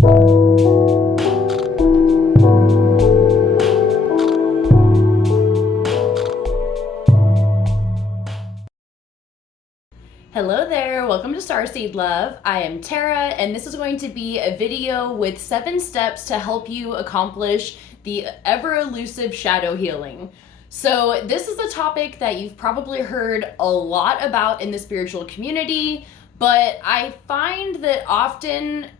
Hello there, welcome to Starseed Love. I am Tara, and this is going to be a video with 7 steps to help you accomplish the ever-elusive shadow healing. So this is a topic that you've probably heard a lot about in the spiritual community, but I find that often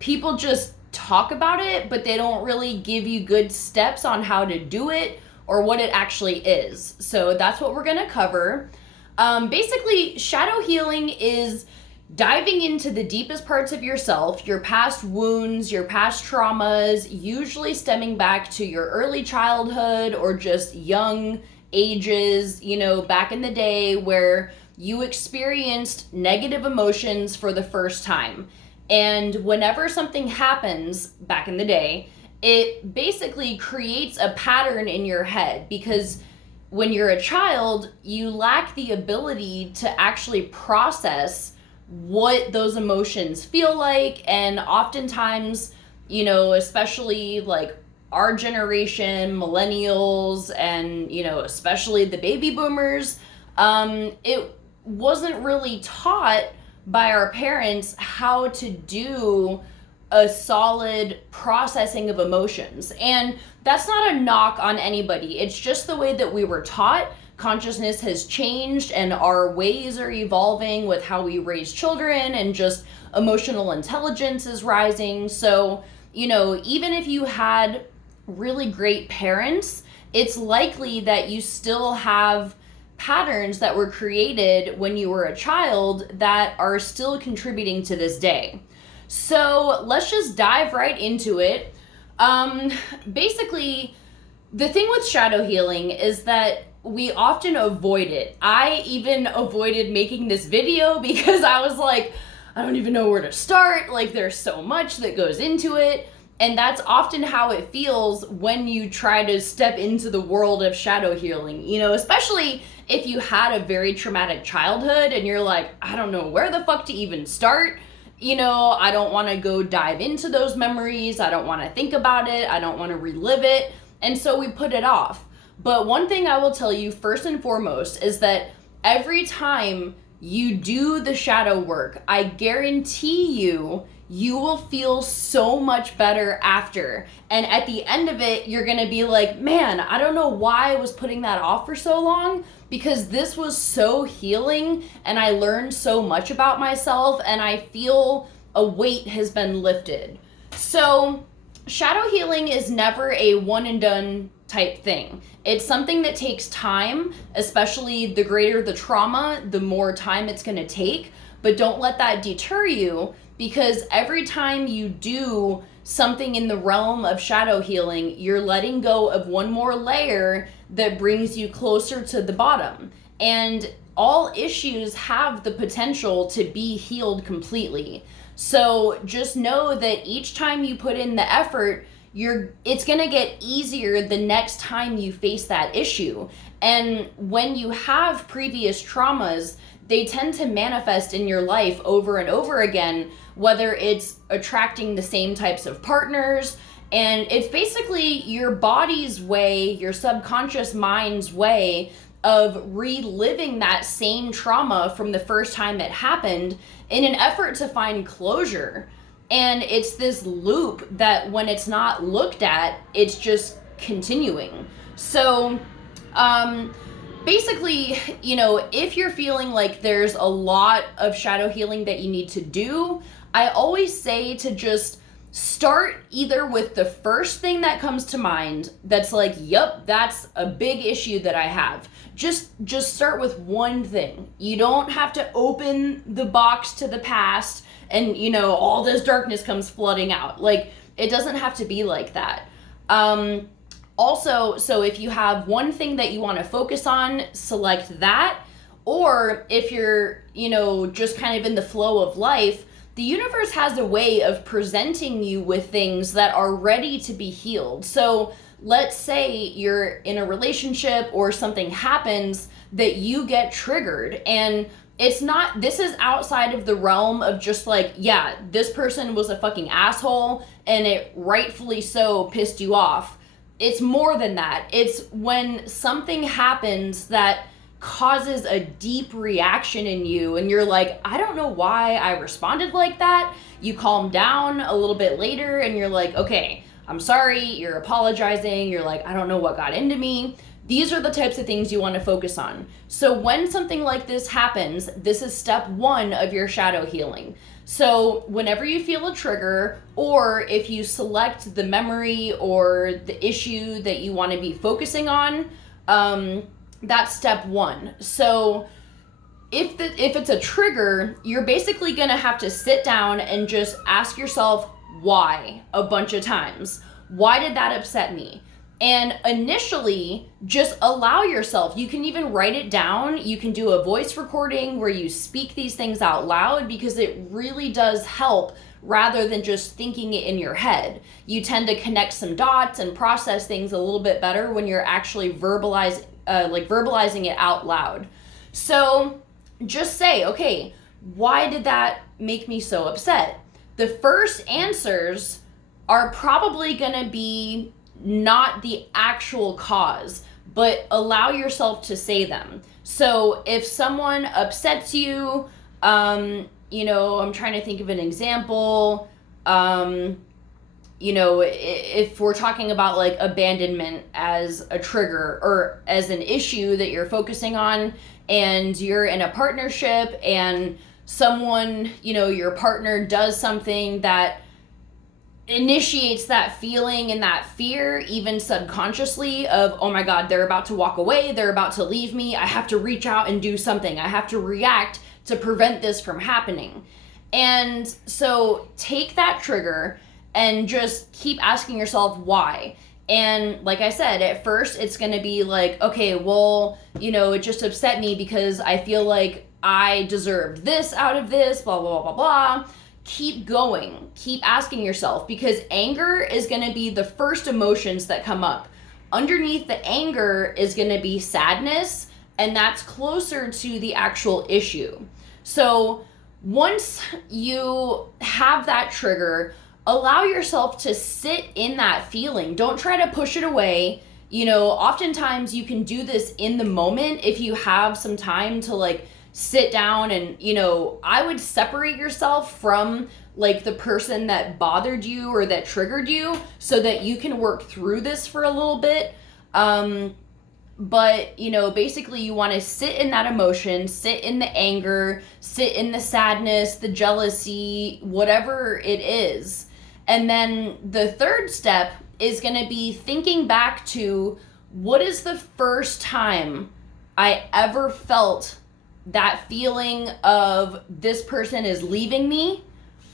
people just talk about it, but they don't really give you good steps on how to do it or what it actually is. So that's what we're going to cover. Basically, shadow healing is diving into the deepest parts of yourself, your past wounds, your past traumas, usually stemming back to your early childhood or just young ages, back in the day where you experienced negative emotions for the first time. And whenever something happens back in the day, it basically creates a pattern in your head because when you're a child, you lack the ability to actually process what those emotions feel like. And oftentimes, especially like our generation, millennials, and, especially the baby boomers, it wasn't really taught by our parents how to do a solid processing of emotions. And that's not a knock on anybody. It's just the way that we were taught. Consciousness has changed and our ways are evolving with how we raise children, and just emotional intelligence is rising. So, even if you had really great parents, it's likely that you still have patterns that were created when you were a child that are still contributing to this day. So let's just dive right into it. Basically, the thing with shadow healing is that we often avoid it. I even avoided making this video because I was like, I don't even know where to start. Like, there's so much that goes into it. And that's often how it feels when you try to step into the world of shadow healing, especially if you had a very traumatic childhood and you're like, I don't know where the fuck to even start. I don't want to go dive into those memories. I don't want to think about it. I don't want to relive it. And so we put it off. But one thing I will tell you first and foremost is that every time you do the shadow work, I guarantee you will feel so much better after. And at the end of it, you're going to be like, man, I don't know why I was putting that off for so long, because this was so healing and I learned so much about myself and I feel a weight has been lifted. So shadow healing is never a one and done type thing. It's something that takes time, especially the greater the trauma, the more time it's going to take. But don't let that deter you, because every time you do something in the realm of shadow healing, you're letting go of one more layer that brings you closer to the bottom. And all issues have the potential to be healed completely. So just know that each time you put in the effort, it's going to get easier the next time you face that issue. And when you have previous traumas, they tend to manifest in your life over and over again, whether it's attracting the same types of partners. And it's basically your body's way, your subconscious mind's way of reliving that same trauma from the first time it happened in an effort to find closure. And it's this loop that when it's not looked at, it's just continuing. So, basically, if you're feeling like there's a lot of shadow healing that you need to do, I always say to just start either with the first thing that comes to mind that's like, yep, that's a big issue that I have. Just start with one thing. You don't have to open the box to the past and, all this darkness comes flooding out. Like, it doesn't have to be like that. Also, so if you have one thing that you want to focus on, select that. Or if you're, just kind of in the flow of life, the universe has a way of presenting you with things that are ready to be healed. So let's say you're in a relationship or something happens that you get triggered, and this is outside of the realm of just like, yeah, this person was a fucking asshole and it rightfully so pissed you off. It's more than that. It's when something happens that causes a deep reaction in you and you're like, I don't know why I responded like that. You calm down a little bit later and you're like, okay, I'm sorry, you're apologizing, you're like, I don't know what got into me. These are the types of things you want to focus on. So when something like this happens, this is step 1 of your shadow healing. So whenever you feel a trigger, or if you select the memory or the issue that you want to be focusing on, that's step 1. So if it's a trigger, you're basically going to have to sit down and just ask yourself why a bunch of times. Why did that upset me? And initially, just allow yourself. You can even write it down. You can do a voice recording where you speak these things out loud, because it really does help rather than just thinking it in your head. You tend to connect some dots and process things a little bit better when you're actually verbalizing it out loud. So just say, okay, why did that make me so upset? The first answers are probably going to be not the actual cause, but allow yourself to say them. So if someone upsets you, I'm trying to think of an example. If we're talking about like abandonment as a trigger or as an issue that you're focusing on, and you're in a partnership and someone, your partner does something that initiates that feeling and that fear, even subconsciously, of, oh my God, they're about to walk away, they're about to leave me, I have to reach out and do something, I have to react to prevent this from happening. And so take that trigger and just keep asking yourself why. And like I said, at first it's going to be like, okay, well, it just upset me because I feel like I deserved this out of this, blah, blah, blah, blah, blah. Keep going. Keep asking yourself, because anger is going to be the first emotions that come up. Underneath the anger is going to be sadness, and that's closer to the actual issue. So once you have that trigger, allow yourself to sit in that feeling. Don't try to push it away. Oftentimes you can do this in the moment if you have some time to like sit down and, I would separate yourself from like the person that bothered you or that triggered you so that you can work through this for a little bit. But, basically you want to sit in that emotion, sit in the anger, sit in the sadness, the jealousy, whatever it is. And then the third step is going to be thinking back to, what is the first time I ever felt that feeling of this person is leaving me,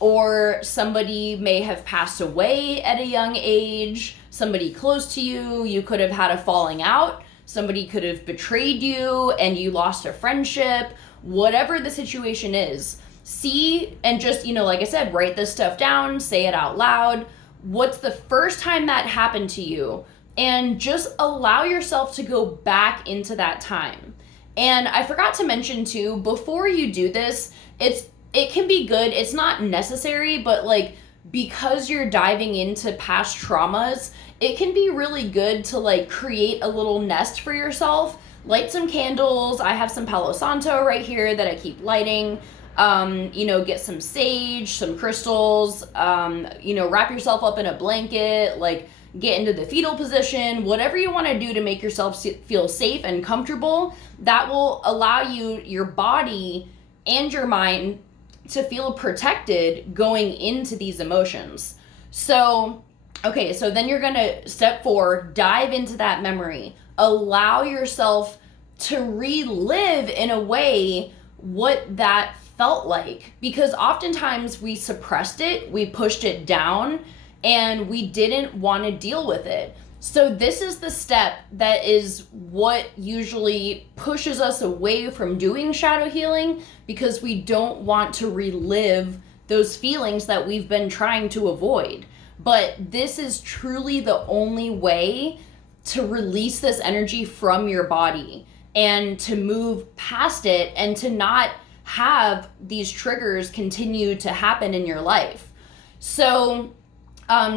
or somebody may have passed away at a young age, somebody close to you, you could have had a falling out, somebody could have betrayed you and you lost a friendship, whatever the situation is. See, and just, like I said, write this stuff down, say it out loud. What's the first time that happened to you? And just allow yourself to go back into that time. And I forgot to mention too, before you do this, it can be good. It's not necessary, but like, because you're diving into past traumas, it can be really good to like create a little nest for yourself. Light some candles. I have some Palo Santo right here that I keep lighting. Get some sage, some crystals, wrap yourself up in a blanket, like get into the fetal position, whatever you want to do to make yourself feel safe and comfortable. That will allow your body and your mind to feel protected going into these emotions. So then you're going to, step 4, dive into that memory. Allow yourself to relive in a way what that felt like, because oftentimes we suppressed it, we pushed it down, and we didn't want to deal with it. So this is the step that is what usually pushes us away from doing shadow healing, because we don't want to relive those feelings that we've been trying to avoid. But this is truly the only way to release this energy from your body and to move past it and to not have these triggers continue to happen in your life. So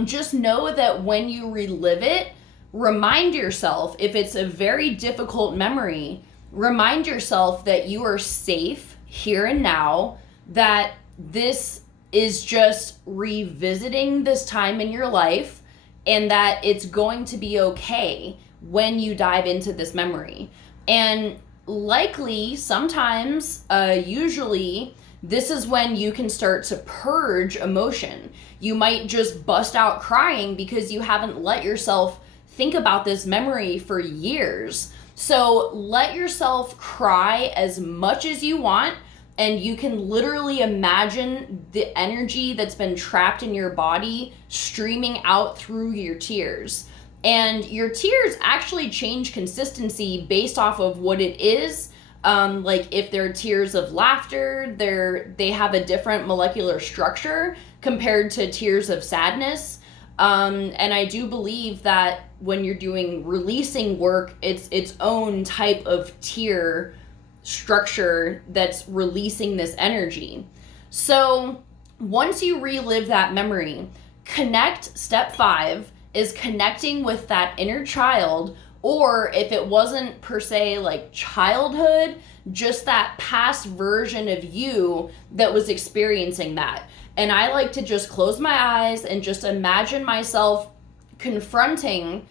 just know that when you relive it, remind yourself, if it's a very difficult memory, remind yourself that you are safe here and now, that this is just revisiting this time in your life, and that it's going to be okay when you dive into this memory. And likely, sometimes, usually, this is when you can start to purge emotion. You might just bust out crying because you haven't let yourself think about this memory for years. So let yourself cry as much as you want, and you can literally imagine the energy that's been trapped in your body streaming out through your tears. And your tears actually change consistency based off of what it is. Like if they're tears of laughter, they have a different molecular structure compared to tears of sadness. And I do believe that when you're doing releasing work, it's its own type of tear structure that's releasing this energy. So once you relive that memory, step 5 is connecting with that inner child, or if it wasn't per se like childhood, just that past version of you that was experiencing that. And I like to just close my eyes and just imagine myself confronting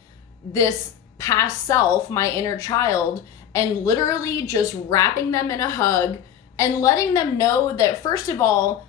this past self, my inner child, and literally just wrapping them in a hug and letting them know that, first of all,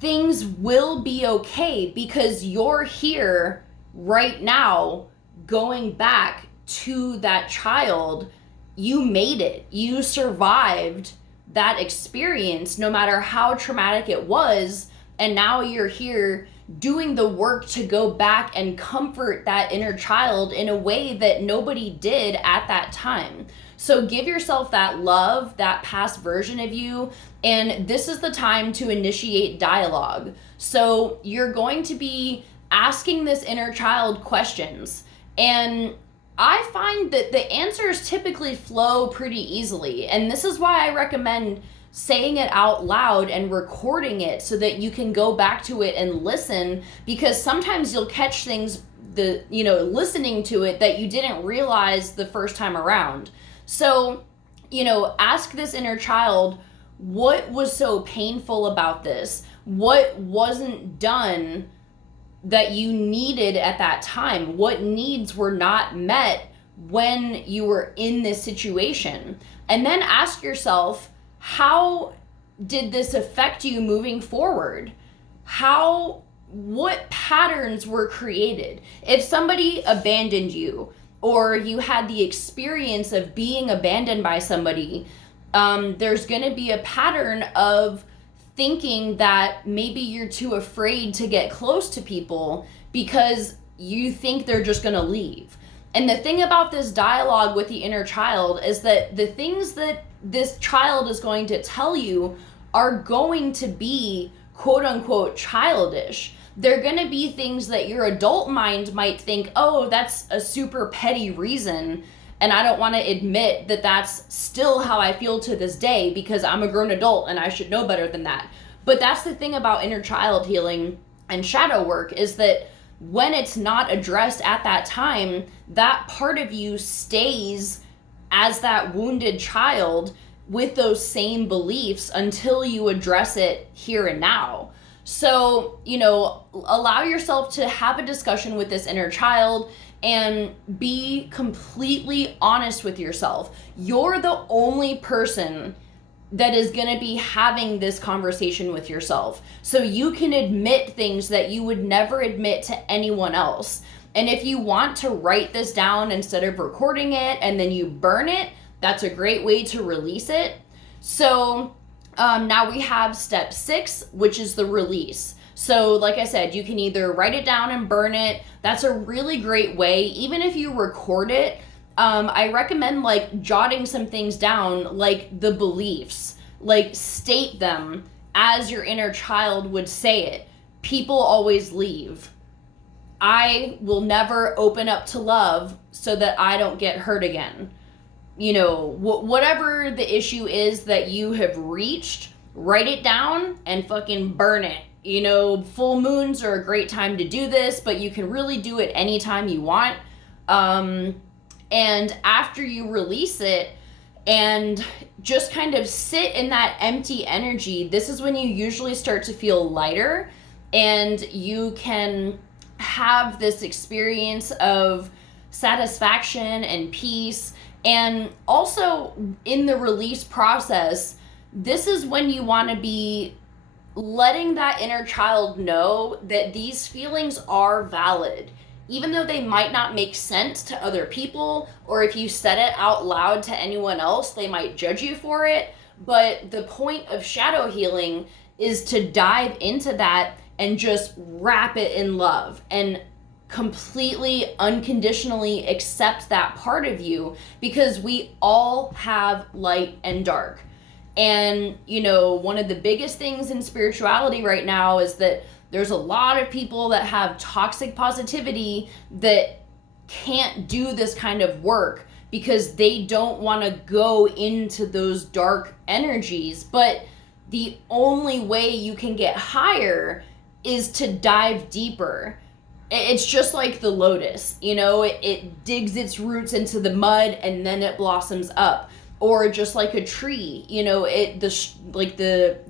things will be okay because you're here right now going back to that child. You made it. You survived that experience, no matter how traumatic it was. And now you're here doing the work to go back and comfort that inner child in a way that nobody did at that time. So give yourself that love, that past version of you, and this is the time to initiate dialogue. So you're going to be asking this inner child questions, and I find that the answers typically flow pretty easily, and this is why I recommend saying it out loud and recording it so that you can go back to it and listen, because sometimes you'll catch things listening to it that you didn't realize the first time around. So, ask this inner child, what was so painful about this? What wasn't done that you needed at that time? What needs were not met when you were in this situation? And then ask yourself, how did this affect you moving forward? What patterns were created? If somebody abandoned you, or you had the experience of being abandoned by somebody, there's going to be a pattern of thinking that maybe you're too afraid to get close to people because you think they're just going to leave. And the thing about this dialogue with the inner child is that the things that this child is going to tell you are going to be quote unquote childish. They're going to be things that your adult mind might think, oh, that's a super petty reason, and I don't want to admit that that's still how I feel to this day because I'm a grown adult and I should know better than that. But that's the thing about inner child healing and shadow work, is that when it's not addressed at that time, that part of you stays as that wounded child with those same beliefs until you address it here and now. So, allow yourself to have a discussion with this inner child and be completely honest with yourself. You're the only person that is going to be having this conversation with yourself. So you can admit things that you would never admit to anyone else. And if you want to write this down instead of recording it and then you burn it, that's a great way to release it. So now we have step 6, which is the release. So like I said, you can either write it down and burn it. That's a really great way. Even if you record it, I recommend jotting some things down, like the beliefs, state them as your inner child would say it. People always leave. I will never open up to love so that I don't get hurt again. whatever the issue is that you have reached, write it down and fucking burn it. Full moons are a great time to do this, but you can really do it anytime you want. And after you release it and just kind of sit in that empty energy, this is when you usually start to feel lighter, and you can have this experience of satisfaction and peace. And also in the release process, this is when you want to be letting that inner child know that these feelings are valid, even though they might not make sense to other people, or if you said it out loud to anyone else, they might judge you for it. But the point of shadow healing is to dive into that and just wrap it in love and completely unconditionally accept that part of you, because we all have light and dark. And one of the biggest things in spirituality right now is that there's a lot of people that have toxic positivity that can't do this kind of work because they don't want to go into those dark energies. But the only way you can get higher is to dive deeper. It's just like the lotus, it digs its roots into the mud and then it blossoms up. Or just like a tree, the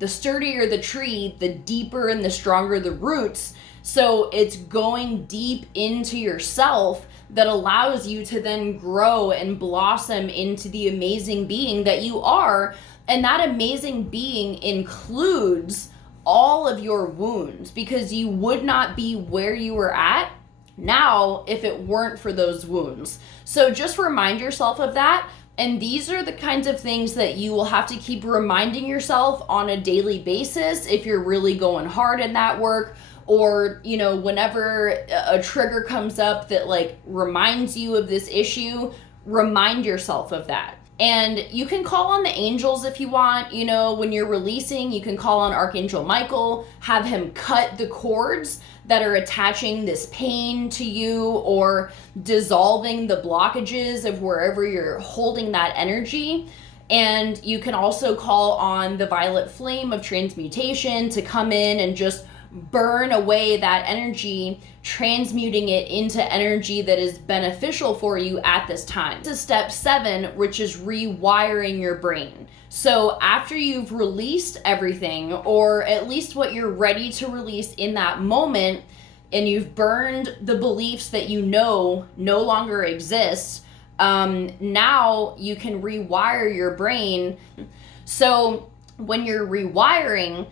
sturdier the tree, the deeper and the stronger the roots. So it's going deep into yourself that allows you to then grow and blossom into the amazing being that you are. And that amazing being includes all of your wounds, because you would not be where you were at now if it weren't for those wounds. So just remind yourself of that. And these are the kinds of things that you will have to keep reminding yourself on a daily basis if you're really going hard in that work, or, whenever a trigger comes up that reminds you of this issue, remind yourself of that. And you can call on the angels if you want. When you're releasing, you can call on Archangel Michael, have him cut the cords that are attaching this pain to you, or dissolving the blockages of wherever you're holding that energy. And you can also call on the violet flame of transmutation to come in and just burn away that energy, transmuting it into energy that is beneficial for you at this time. This is step 7, which is rewiring your brain. So after you've released everything, or at least what you're ready to release in that moment, and you've burned the beliefs that no longer exist, now you can rewire your brain. So when you're rewiring,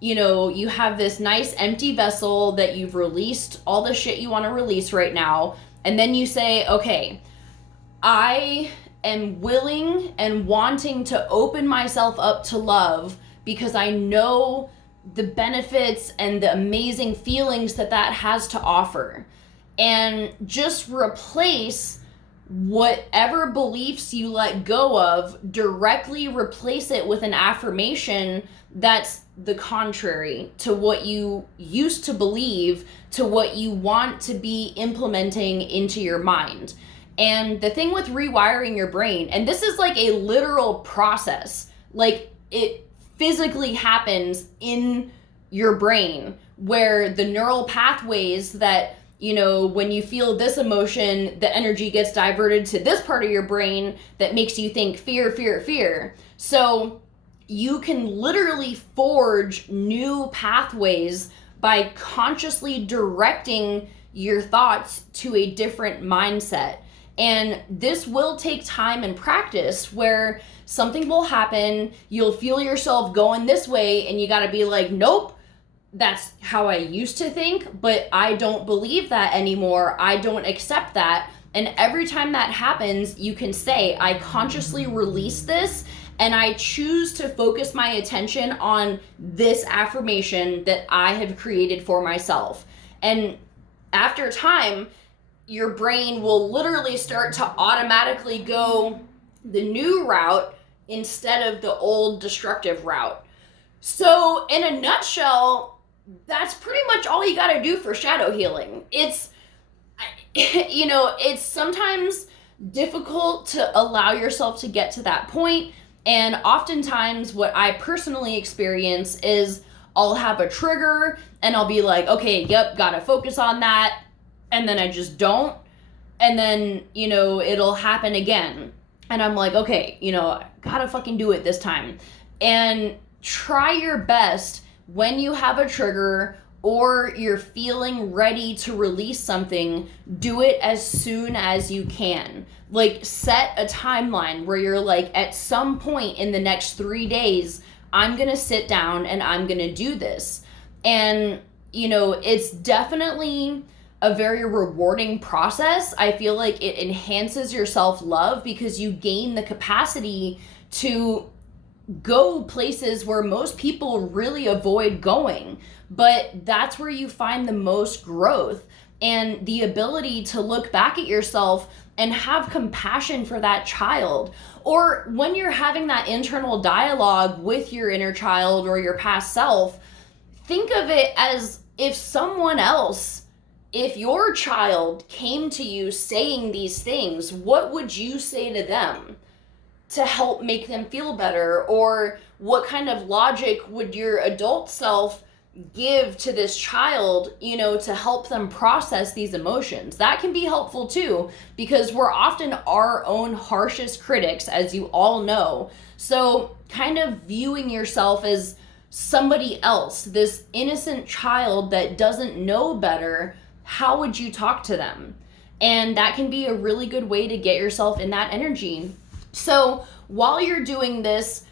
you have this nice empty vessel that you've released all the shit you want to release right now. And then you say, okay, I am willing and wanting to open myself up to love, because I know the benefits and the amazing feelings that has to offer. And just replace whatever beliefs you let go of, directly replace it with an affirmation that's the contrary to what you used to believe, to what you want to be implementing into your mind. And the thing with rewiring your brain, and this is like a literal process, it physically happens in your brain, where the neural pathways that, when you feel this emotion, the energy gets diverted to this part of your brain that makes you think fear, fear, fear. So you can literally forge new pathways by consciously directing your thoughts to a different mindset. And this will take time and practice, where something will happen, you'll feel yourself going this way, and you got to be like, nope, that's how I used to think, but I don't believe that anymore. I don't accept that. And every time that happens, you can say, I consciously release this, and I choose to focus my attention on this affirmation that I have created for myself. And after time, your brain will literally start to automatically go the new route instead of the old destructive route. So in a nutshell, that's pretty much all you got to do for shadow healing. It's, it's sometimes difficult to allow yourself to get to that point. And oftentimes what I personally experience is I'll have a trigger and I'll be like, okay, yep, gotta focus on that. And then I just don't. And then, you know, it'll happen again. And I'm like, okay, you know, gotta fucking do it this time. And try your best when you have a trigger or you're feeling ready to release something, do it as soon as you can. Like, set a timeline where you're like, at some point in the next 3 days, I'm gonna sit down and I'm gonna do this. And, you know, it's definitely a very rewarding process. I feel like it enhances your self-love because you gain the capacity to go places where most people really avoid going. But that's where you find the most growth and the ability to look back at yourself and have compassion for that child. Or when you're having that internal dialogue with your inner child or your past self, think of it as if your child came to you saying these things, what would you say to them to help make them feel better? Or what kind of logic would your adult self give to this child, you know, to help them process these emotions? That can be helpful too, because we're often our own harshest critics, as you all know. So kind of viewing yourself as somebody else, this innocent child that doesn't know better, how would you talk to them? And that can be a really good way to get yourself in that energy. So while you're doing this,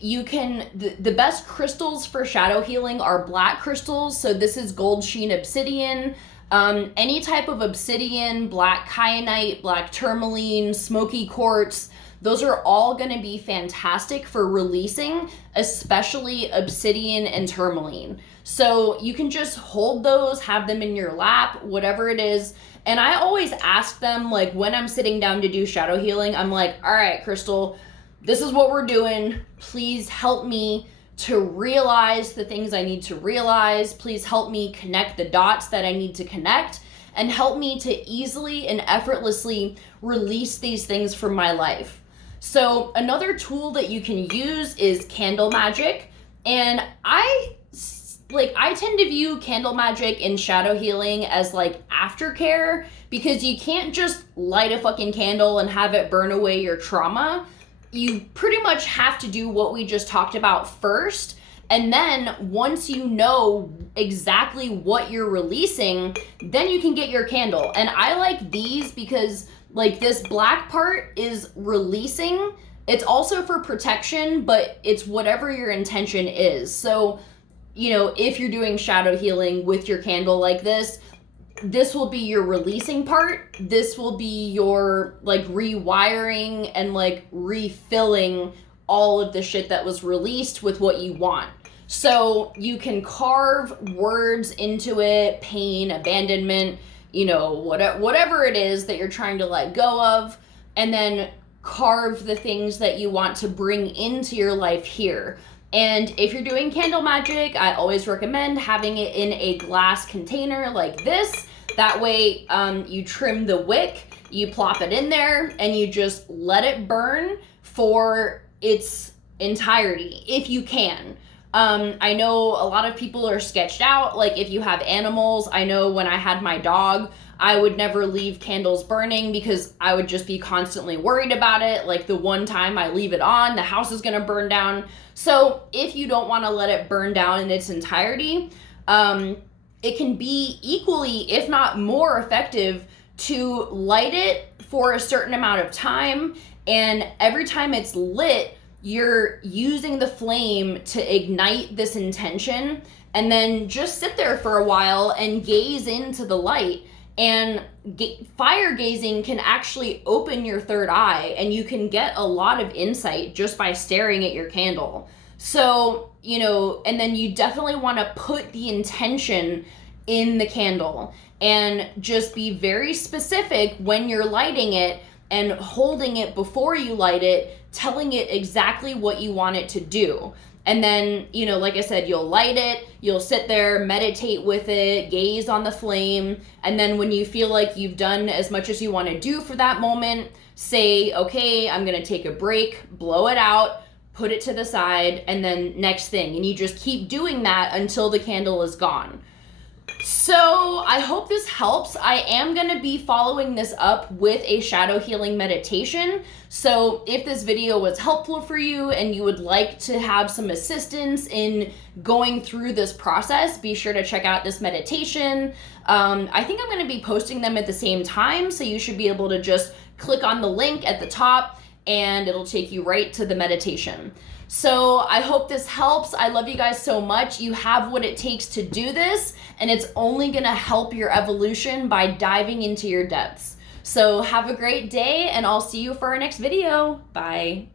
you can, the best crystals for shadow healing are black crystals. So this is gold sheen obsidian, any type of obsidian, black kyanite, black tourmaline, smoky quartz. Those are all going to be fantastic for releasing, especially obsidian and tourmaline. So you can just hold those, have them in your lap, whatever it is. And I always ask them, like, when I'm sitting down to do shadow healing, I'm like, all right, Crystal, this is what we're doing. Please help me to realize the things I need to realize. Please help me connect the dots that I need to connect, and help me to easily and effortlessly release these things from my life. So another tool that you can use is candle magic. And I tend to view candle magic and shadow healing as like aftercare, because you can't just light a fucking candle and have it burn away your trauma. You pretty much have to do what we just talked about first. And then once you know exactly what you're releasing, then you can get your candle. And I like these because, like, this black part is releasing. It's also for protection, but it's whatever your intention is. So, you know, if you're doing shadow healing with your candle like this will be your releasing part. This will be your, like, rewiring and, like, refilling all of the shit that was released with what you want. So you can carve words into it, pain, abandonment, you know, whatever it is that you're trying to let go of, and then carve the things that you want to bring into your life here. And if you're doing candle magic, I always recommend having it in a glass container like this. That way, you trim the wick, you plop it in there, and you just let it burn for its entirety, if you can. I know a lot of people are sketched out, like if you have animals. I know when I had my dog, I would never leave candles burning because I would just be constantly worried about it. Like, the one time I leave it on, the house is gonna burn down. So if you don't wanna let it burn down in its entirety, it can be equally, if not more effective, to light it for a certain amount of time. And every time it's lit, you're using the flame to ignite this intention, and then just sit there for a while and gaze into the light. And fire gazing can actually open your third eye, and you can get a lot of insight just by staring at your candle. So, you know, and then you definitely want to put the intention in the candle and just be very specific when you're lighting it and holding it before you light it, telling it exactly what you want it to do. And then, you know, like I said, you'll light it, you'll sit there, meditate with it, gaze on the flame, and then when you feel like you've done as much as you want to do for that moment, say, okay, I'm going to take a break, blow it out, put it to the side, and then next thing. And you just keep doing that until the candle is gone. So I hope this helps. I am going to be following this up with a shadow healing meditation. So if this video was helpful for you and you would like to have some assistance in going through this process, be sure to check out this meditation. I think I'm going to be posting them at the same time, so you should be able to just click on the link at the top and it'll take you right to the meditation. So I hope this helps. I love you guys so much. You have what it takes to do this, and it's only gonna help your evolution by diving into your depths. So have a great day, and I'll see you for our next video. Bye.